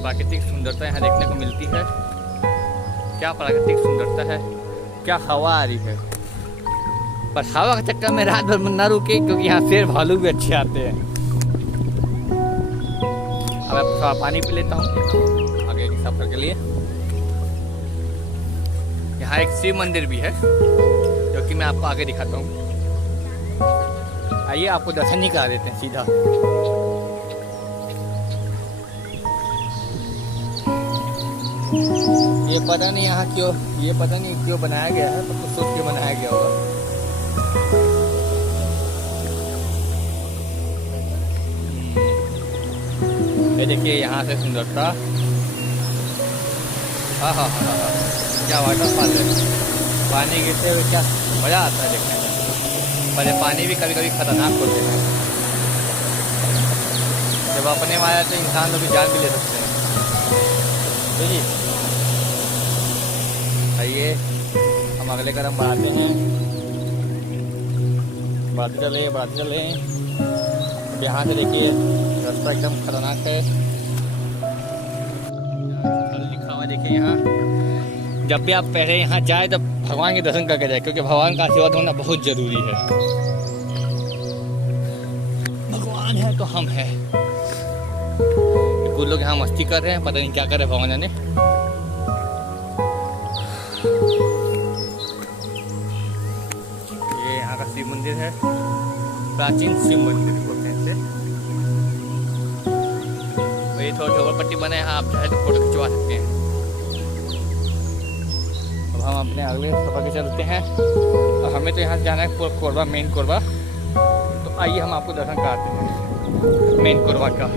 प्राकृतिक सुंदरता यहाँ देखने को मिलती है। क्या प्राकृतिक सुंदरता है, क्या हवा आ रही है। पर हवा के चक्कर में रात भर न रुके, क्योंकि यहाँ शेर भालू भी अच्छे आते हैं। अब मैं थोड़ा पानी पी लेता हूँ आगे के सफर के लिए। यहाँ एक शिव मंदिर भी है जो कि मैं आपको आगे दिखाता हूँ। आइए आपको दर्शन ही करा देते हैं सीधा। ये पता नहीं यहाँ क्यों, ये पता नहीं क्यों बनाया गया है, पर कुछ सोच के बनाया गया होगा। ये देखिए यहाँ से सुंदरता। हाँ हाँ हाँ हाँ, क्या वाटरफॉल है। पानी गिरते हुए क्या मज़ा आता है देखने में। पर ये पानी भी कभी कभी खतरनाक होते हैं। जब अपने में आया तो इंसान लोग भी जान भी ले सकते हैं। तो जी आइए हम अगले कदम बढ़ाते हैं। बढ़ाते चले। अब यहाँ से देखिए रास्ता एकदम खतरनाक है। लिखा हुआ देखिए यहाँ, जब भी आप पहले यहाँ जाए तब भगवान के दर्शन करके जाए, क्योंकि भगवान का आशीर्वाद होना बहुत जरूरी है। भगवान है तो हम हैं। कुछ लोग यहाँ मस्ती कर रहे हैं, पता नहीं क्या कर रहे हैं भगवान ने। ये यहाँ का शिव मंदिर है, प्राचीन शिव मंदिर बोलते हैं इसे। वही थोड़ा झोपड़पट्टी बने हैं, आप चाहे तो फोटो खिंचवा सकते हैं। अब हम अपने अगले सफर के चलते हैं और हमें तो यहाँ से जाना है कोरबा, मेन कोरबा। तो आइए हम आपको दर्शन कराते हैं मेन कोरबा का।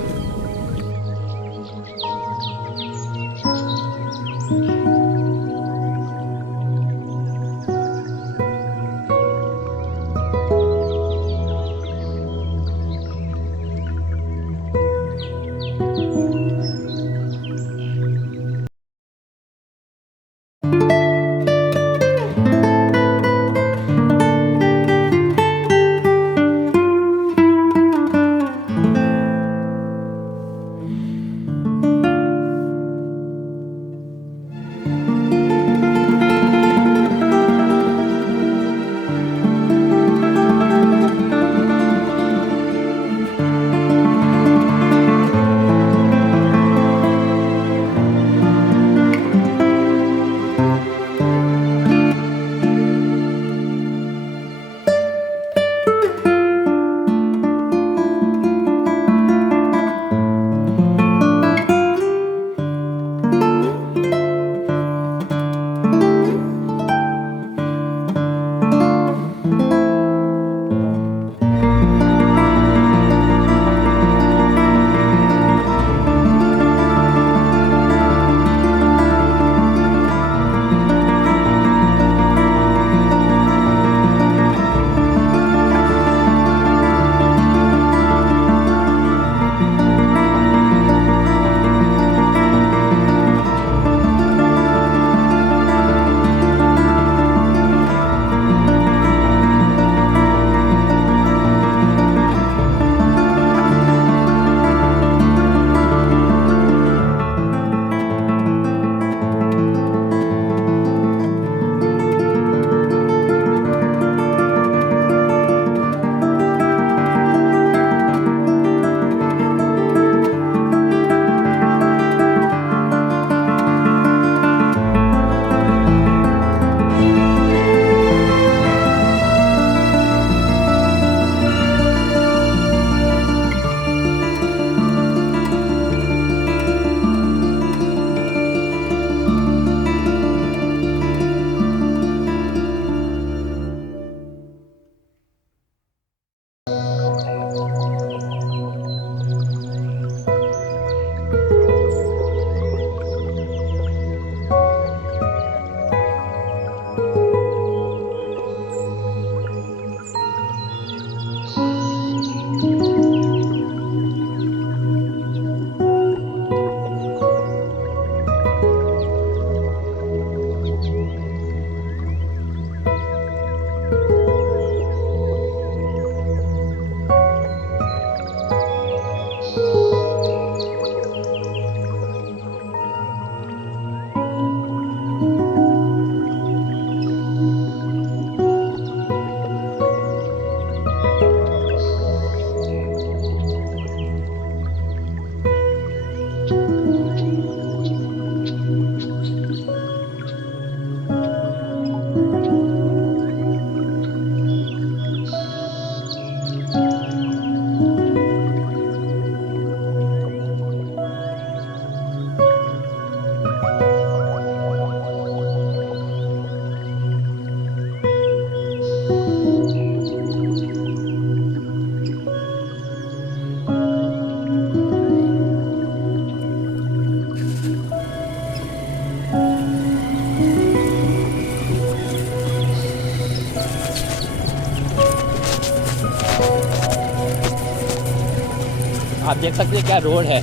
आप देख सकते हैं क्या रोड है।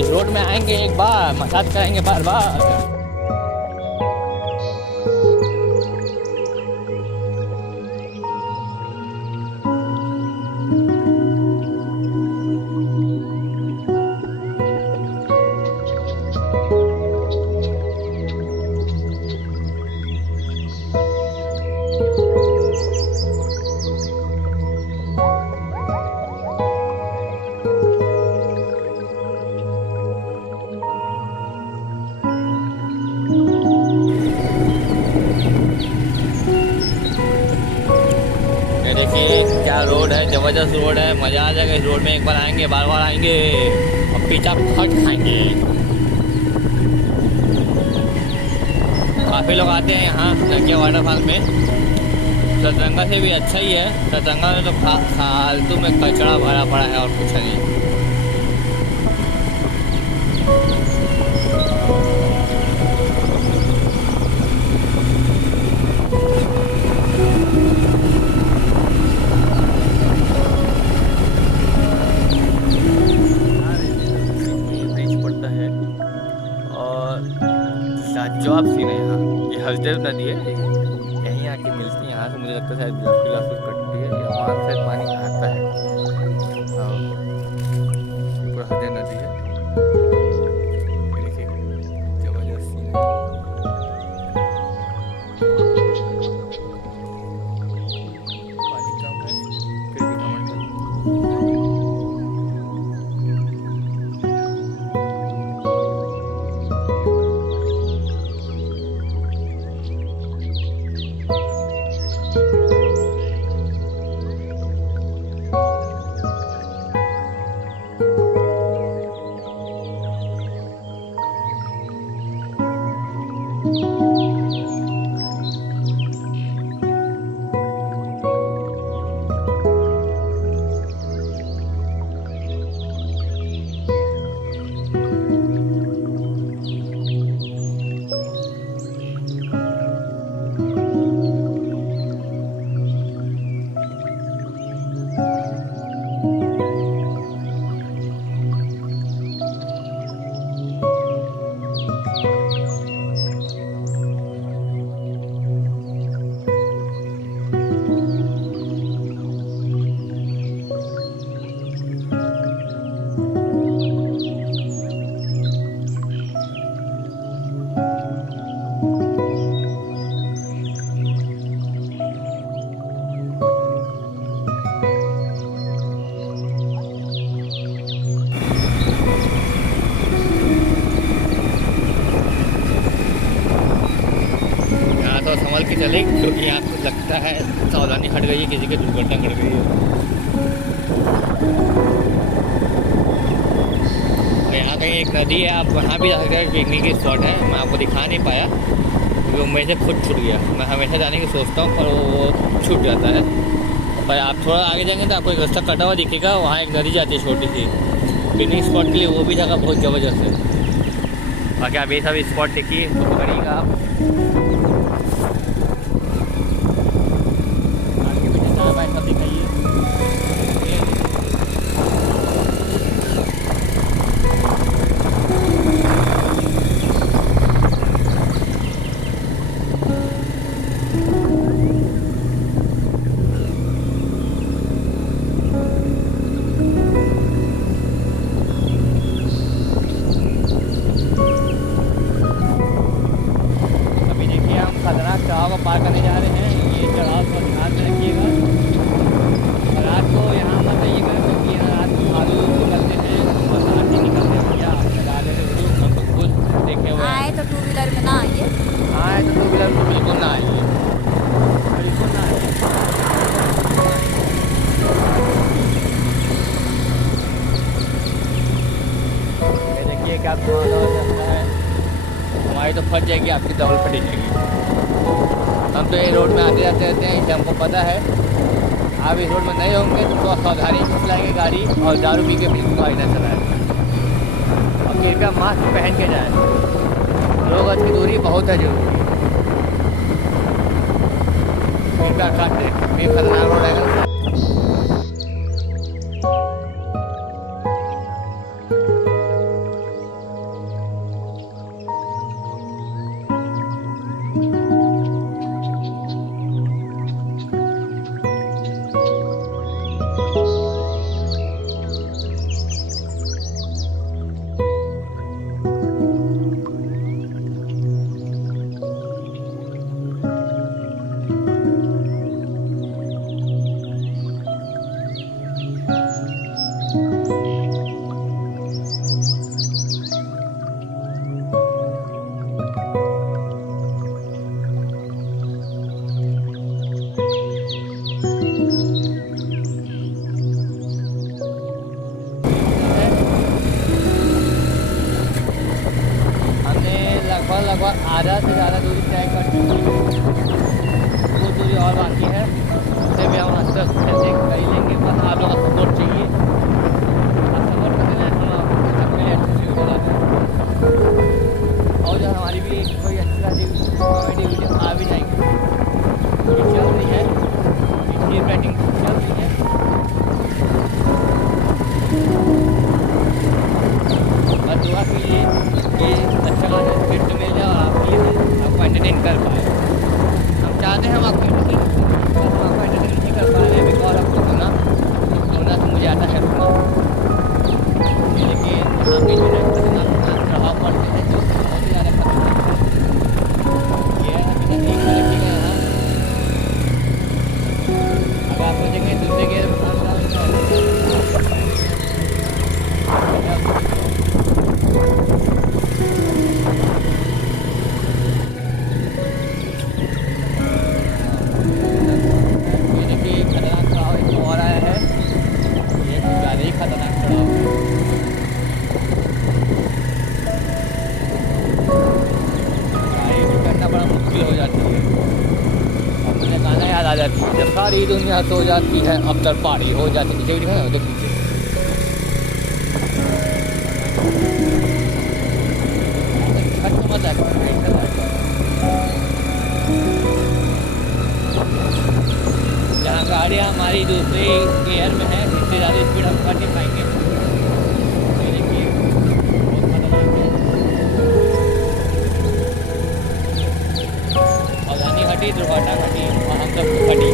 इस रोड में आएंगे एक बार, मसाज कराएंगे बार बार। देखिए क्या रोड है, जबरदस्त रोड है, मज़ा आ जाएगा इस रोड में। एक बार आएंगे, बार बार आएंगे और पीछा फट खाएंगे। काफ़ी लोग आते हैं यहाँ नकिया वाटरफॉल में। सतरंगा से भी अच्छा ही है। सतरंगा में तो फालतू में कचरा भरा पड़ा है और कुछ नहीं। जॉब सीन है यहाँ, ये हसदेव नदी है, यहीं आके मिलती है। यहाँ से मुझे लगता है शायद बिलासपुर कटती है या वहाँ से पानी आता है। पूरा हसदेव नदी है, देखिए जबरदस्त सीन है। पानी कम है फिर भी कमर है। संभल के चले क्योंकि यहाँ तो लगता है सावधानी हट गई है, किसी की दुर्घटना घट गई है। यहाँ कहीं एक नदी है, आप वहाँ भी जा सकते हैं। पिकनिक की स्पॉट है, मैं आपको दिखा नहीं पाया क्योंकि मेरे से खुद छूट गया। मैं हमेशा जाने की सोचता हूँ पर वो छूट जाता है। पर आप थोड़ा आगे जाएंगे तो आपको एक रास्ता कटा हुआ दिखेगा, वहाँ एक नदी जाती है छोटी सी। पिकनिक स्पॉट के लिए वो भी जगह बहुत ज़बरदस्त है। बाकी आप ये सब स्पॉट देखिए तो पकड़िएगा आप। पार करने जा रहे हैं, ये चढ़ाव को ध्यान में रखिएगा। रात को यहाँ मत आइएगा क्योंकि यहाँ रात को भालू निकलते हैं और हाथी निकलते हैं। क्या लगा देते हम तो खुद देखे हुए आए तो टू व्हीलर में ना आइए। आए तो टू व्हीलर में बिल्कुल ना आइए, बिल्कुल ना आइए। देखिए क्या चलता है, हमारी तो फट जाएगी, आपकी डबल फटी जाएगी। हम तो ये रोड में आते जाते रहते हैं, इससे हमको पता है। आप इस रोड में नहीं होंगे तो सावधानी से चलाएंगे गाड़ी और दारू पी के बिल्कुल गाड़ी ना चलाएं। और कृपया मास्क पहन के जाएं। 2 गज की दूरी बहुत है जरूरी। कृपया काट दें, ये खतरनाक रोड है। ज़्यादा से ज़्यादा दूरी तय कर चुकी है, वो दूरी और बाकी है, उसे भी हम आस्ते आस्ते कर ही लेंगे। बस आप लोगों का सपोर्ट चाहिए, आप सपोर्ट करते हैं हम अपने लिए अच्छी वीडियो बनाते हैं, और जो हमारी भी कोई अच्छी खासी कॉमेडी वीडियो आ भी जाएंगी। चल रही है रेटिंग चल रही है, बस दुआ कीजिए कि अच्छा खासा स्क्रिप्ट मिल जाए और आपके लिए आपको एंटरटेन कर पाए। हम चाहते हैं हम आपको एंटरटेन नहीं कर पा रहे हैं, बिकॉज आपको सुनना तो मुझे आता है रुकना, लेकिन यहाँ पे जो है खतरनाक प्रभाव पड़ते हैं, जो बहुत ही ज़्यादा खतरनाक ये है। अभी तक एक रखिएगा यहाँ, अगर आप सोचेंगे दूसरे गेयर में जब सारी दुनिया सो जाती है अब तक पहाड़ी हो जाती है। तो पीछे जहाँ गाड़ियाँ हमारी दूसरे गियर में है, इससे ज़्यादा स्पीड हम कर नहीं पाएंगे। देखिए बहुत खतरनाक है, सावधानी घटी, दुर्घटना घटी और हम सबको घटी।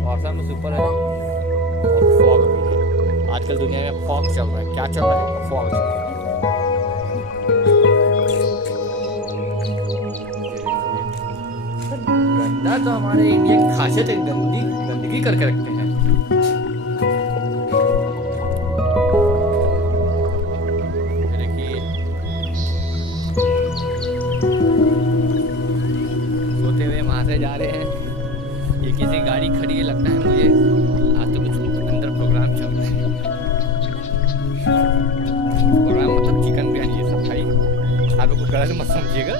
मौसम में सुपर है और फॉग है। आजकल दुनिया में फॉग चल रहा है। क्या चल रहा है? फॉग चल रहा है। गंदा तो हमारे इंडिया की खासियत है, गंदगी करके रखते हैं। देखिए सोते हुए वहां से जा रहे हैं। ये किसी गाड़ी खड़ी है लगता है मुझे। आज तो कुछ अंदर प्रोग्राम चल रहा है। प्रोग्राम मतलब चिकन बिरयानी ये सब खाई। आप लोग को गलत मत समझिएगा।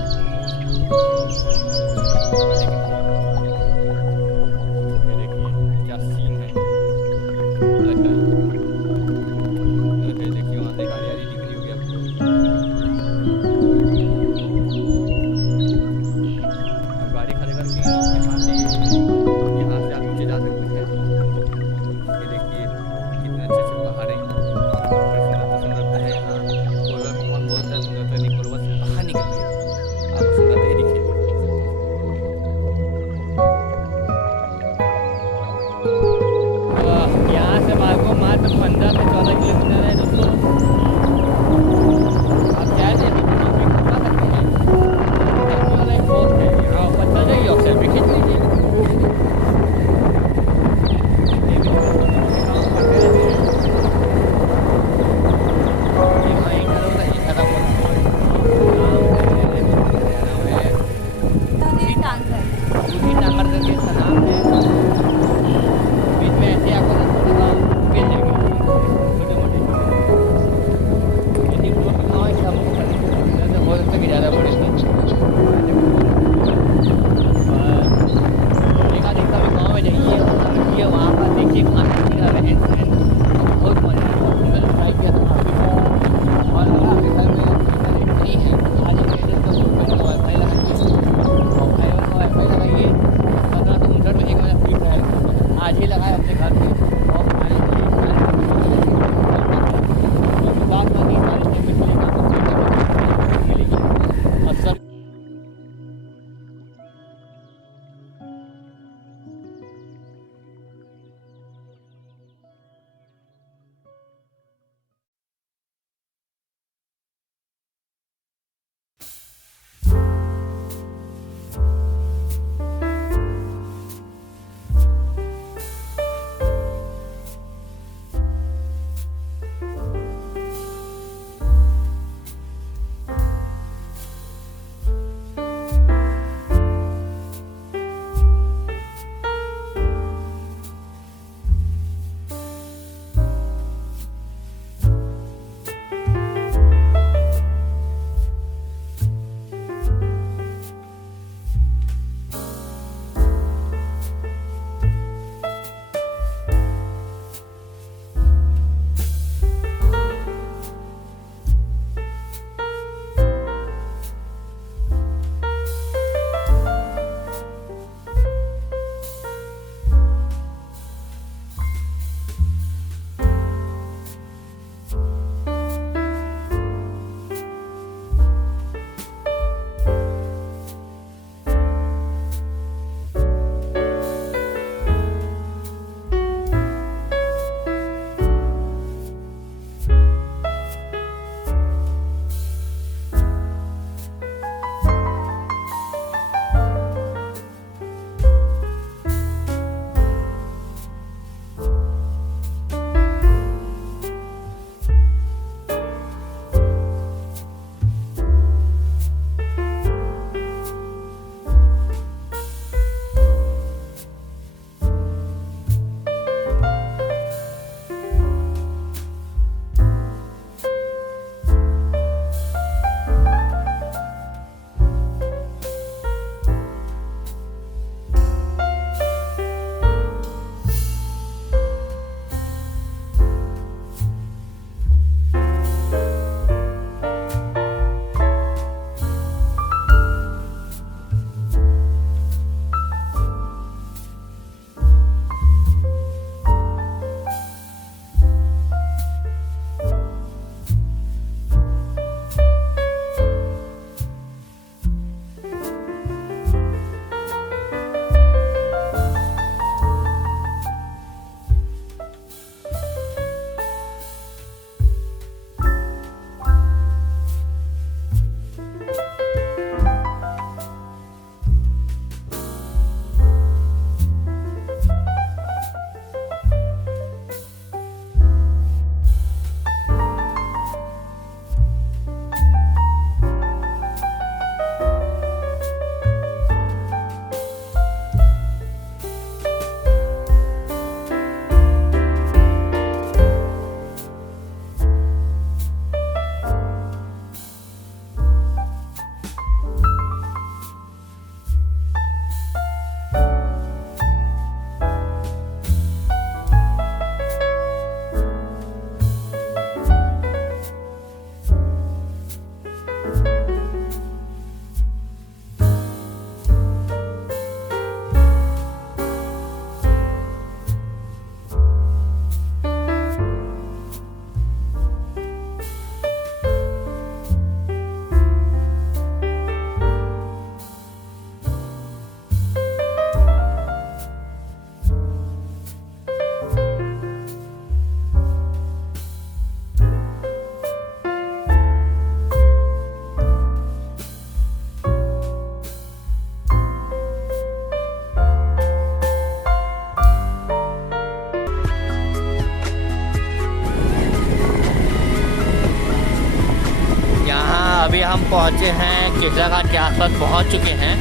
अभी हम पहुँचे हैं केसला घाट के आसपास पहुँच चुके हैं।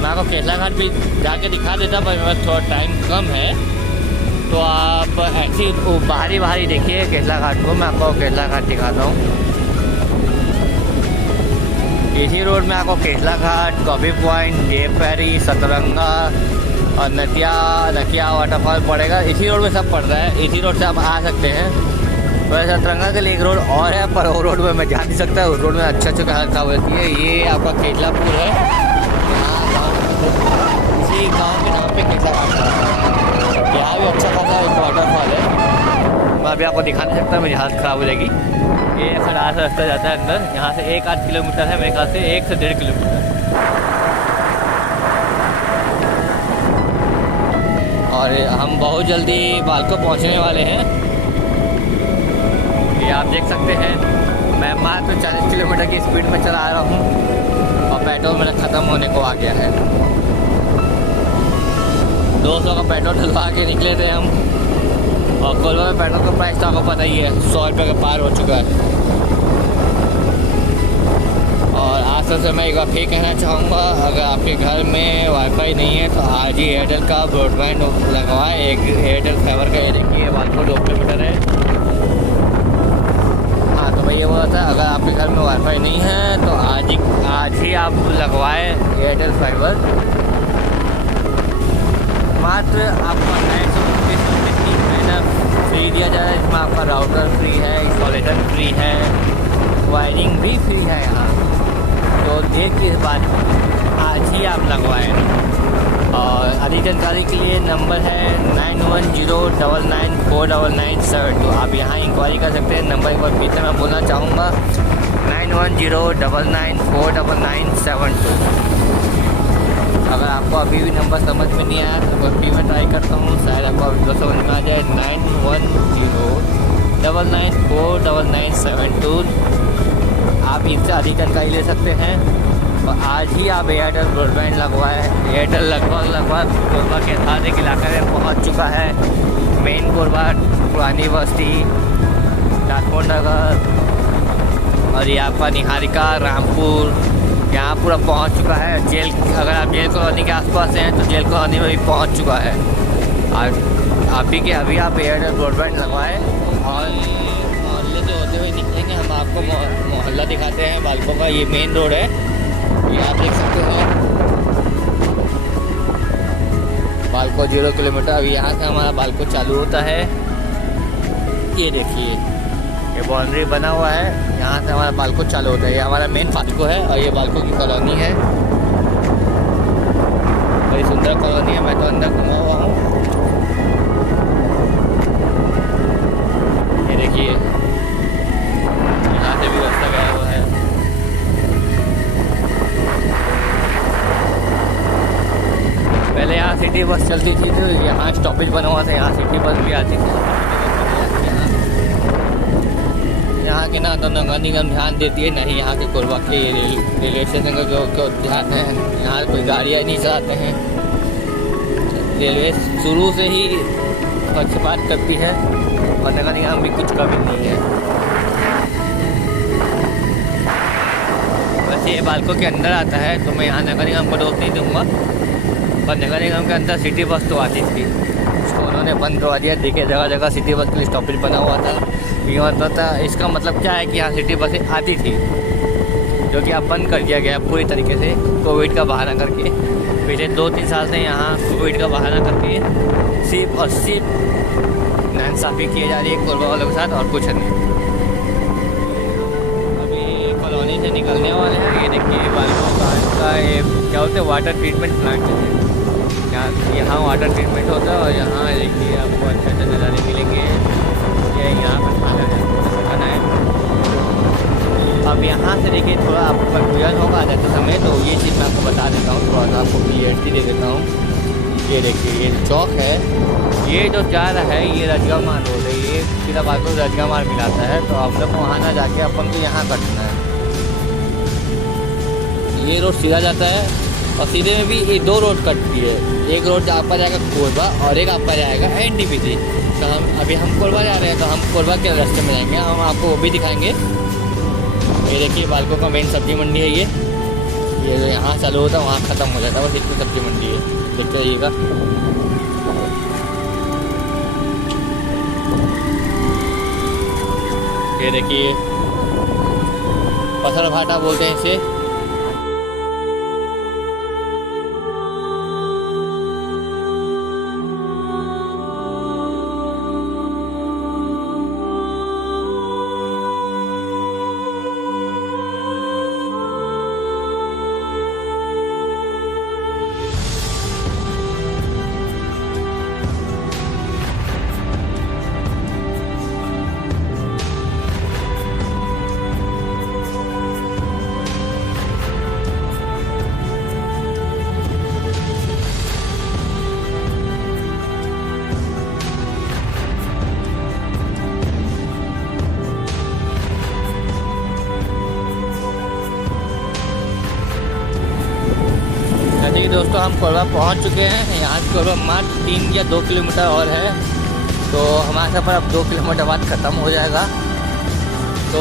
मैं आपको केसला घाट भी जाके दिखा देता, पर मेरे पास थोड़ा टाइम कम है, तो आप ऐसी बाहरी देखिए केसला घाट को। मैं आपको केसला घाट दिखाता हूँ। इसी रोड में आपको केसला घाट, कॉफी पॉइंट, डे फेरी, सतरंगा और नकिया वाटरफॉल पड़ेगा। इसी रोड में सब पड़ रहा है। इसी रोड से आप आ सकते हैं। तो सतरंगा के लिए एक रोड और है, पर वो रोड में मैं जा नहीं सकता। उस रोड में अच्छा हालत होती है। ये आपका केसलापुर है। इसी गाँव के नाम पे केसला घाट है। यहाँ भी अच्छा खासा एक वाटरफॉल है। मैं अभी आपको दिखा नहीं सकता, मेरी हालत ख़राब हो जाएगी। ये खड़ा सा रास्ता जाता है अंदर। यहाँ से 1-8 किलोमीटर है मेरे ख्याल से, 1 से 1.5 किलोमीटर। और हम बहुत जल्दी बालको पहुँचने वाले हैं। ये आप देख सकते हैं। मैं मात्र 40 किलोमीटर की स्पीड में चला रहा हूँ और पेट्रोल मेरा ख़त्म होने को आ गया है। 200 का पेट्रोल डलवा के निकले थे हम, और कोलवा में पेट्रोल का प्राइस तो आपको पता ही है, 100 रुपये का पार हो चुका है। और आखिर से मैं एक बार फिर कहना चाहूँगा, अगर आपके घर में वाईफाई नहीं है तो आज ही एयरटेल का ब्रॉडबैंड लगवाएं। एक एयरटेल फाइबर का, ये देखिए बालको 2 किलोमीटर है। हाँ, तो मैं ये बोला था, अगर आपके घर में वाईफाई नहीं है तो आज ही आप लगवाएं एयरटेल फाइबर। मात्र आपको 929 रुपये की महीना फ्री दिया जा रहा है। इसमें आपका राउटर फ्री है, इंस्टॉलेशन फ्री है, वायरिंग भी फ्री है यहाँ। तो देखिए इस बात आज ही आप लगवाएं। और अधिक जानकारी के लिए नंबर है 9109949972। आप यहाँ इंक्वायरी कर सकते हैं। नंबर एक बार फिर से मैं बोलना चाहूँगा, 9109949972। अगर आपको अभी भी नंबर समझ में नहीं आया तो फिर मैं ट्राई करता हूँ, शायद आपको अभी तो समझ में आ जाए। 910999499972। आप इनसे अधिक जानकारी ले सकते हैं। और आज ही आप एयरटेल ब्रॉडबैंड लगवाएं। एयरटेल लगभग कोरबा के आधे इलाके में पहुँच चुका है। मेन कोरबा, पुरानी बस्ती, डाकपुर नगर और ये आपका निहारिका, रामपुर, यहाँ पूरा पहुँच चुका है। जेल, अगर आप जेल कॉलोनी के आसपास हैं तो जेल कॉलोनी में भी पहुँच चुका है। आप ही के अभी आप एयरटेल ब्रॉडबैंड लगवाएं। और मोहल्ले से होते हुए निकलेंगे, हम आपको मोहल्ला दिखाते हैं बालको का। ये मेन रोड है, ये आप देख सकते हैं। बालको 0 किलोमीटर। अभी यहाँ से हमारा बालको चालू होता है। ये देखिए, ये बाउंड्री बना हुआ है, यहाँ से हमारा बालको चालू होता है। ये हमारा मेन बालको है और ये बालको की कॉलोनी है। बड़ी सुंदर कॉलोनी है। मैं तो अंदर घुमा हुआ हूँ। ये देखिए, यहाँ से भी रास्ता गया हुआ है। पहले यहाँ सिटी बस चलती थी, तो यहाँ स्टॉपेज बना हुआ था, यहाँ सिटी बस भी आती थी। यहाँ के ना तो नगर निगम ध्यान देती है, नहीं यहाँ के कोरबा के रेलवे स्टेशन का जो ध्यान है। यहाँ कोई गाड़ियाँ नहीं चलाते हैं। रेलवे शुरू से ही पक्षपात करती है और नगर निगम भी कुछ कमी नहीं है। वैसे ये बालको के अंदर आता है, तो मैं यहाँ नगर निगम को दोष नहीं दूँगा, पर नगर निगम के अंदर सिटी बस तो आती थी, उसको उन्होंने बंद करवा दिया। देखिए जगह जगह सिटी बस के लिए स्टॉपेज बना हुआ था। ये मतलब था, इसका मतलब क्या है कि यहाँ सिटी बसें आती थी, जो कि अब बंद कर दिया गया पूरी तरीके से कोविड का बहाना करके। पिछले 2-3 साल से यहाँ कोविड का बहाना करके सिर्फ और सिर्फ नाइंसाफ़ी की जा रही है कोरबा वालों के साथ, और कुछ नहीं। अभी कॉलोनी से निकलने वाले हैं। ये देखिए बालको का ये क्या होता है, वाटर ट्रीटमेंट प्लांट है। यहाँ वाटर ट्रीटमेंट होता है और यहाँ देखिए आपको अच्छे अच्छे नज़ारे मिलेंगे। ये यहाँ पर खाना है। अब यहाँ से देखिए थोड़ा आपको कन्फ्यूजन होगा आ जाते समय, तो ये चीज़ मैं आपको बता देता हूँ, थोड़ा सा आपको क्लियरिटी दे देता हूँ। ये देखिए, ये चौक है, ये जो जा रहा है ये रजगामार रोड है। ये सीधा बालको रजगामार मिलाता है, तो आप लोग को वहाँ ना जाके अपन को यहाँ कटना है। ये रोड सीधा जाता है और सीधे में भी ये 2 रोड कटती है। एक रोड आपका जाएगा कोरबा और एक आपका जाएगा NTPC। तो हम कोरबा जा रहे हैं, तो हम कोरबा के रास्ते में जाएंगे। हम आपको वो भी दिखाएंगे। ये देखिए बालकों का मेन सब्जी मंडी है ये जो यहाँ चालू होता है वहाँ ख़त्म हो जाता है, बस इतनी सब्जी मंडी है, देखते रहिएगा। ये देखिए पसर भाटा बोलते हैं इसे। ठीक है दोस्तों, हम कोरबा पहुंच चुके हैं। यहाँ से कोरबा मात्र 3 या 2 किलोमीटर और है, तो हमारा सफ़र अब 2 किलोमीटर बाद ख़त्म हो जाएगा। तो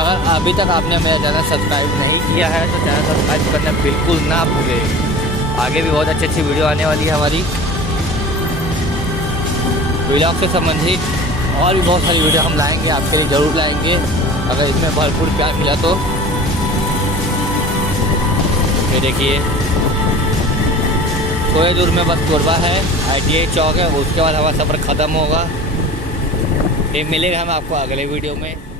अगर अभी तक आपने मेरा चैनल सब्सक्राइब नहीं किया है तो चैनल सब्सक्राइब करना बिल्कुल ना भूलें। आगे भी बहुत अच्छी वीडियो आने वाली है हमारी, व्लॉग से संबंधित और भी बहुत सारी वीडियो हम लाएँगे, आपके लिए ज़रूर लाएँगे अगर इसमें भरपूर प्यार मिला तो। ये देखिए थोड़ी दूर में बस कोरबा है, ITI चौक है, उसके बाद हमारा सफ़र ख़त्म होगा। ये मिलेगा हम आपको अगले वीडियो में।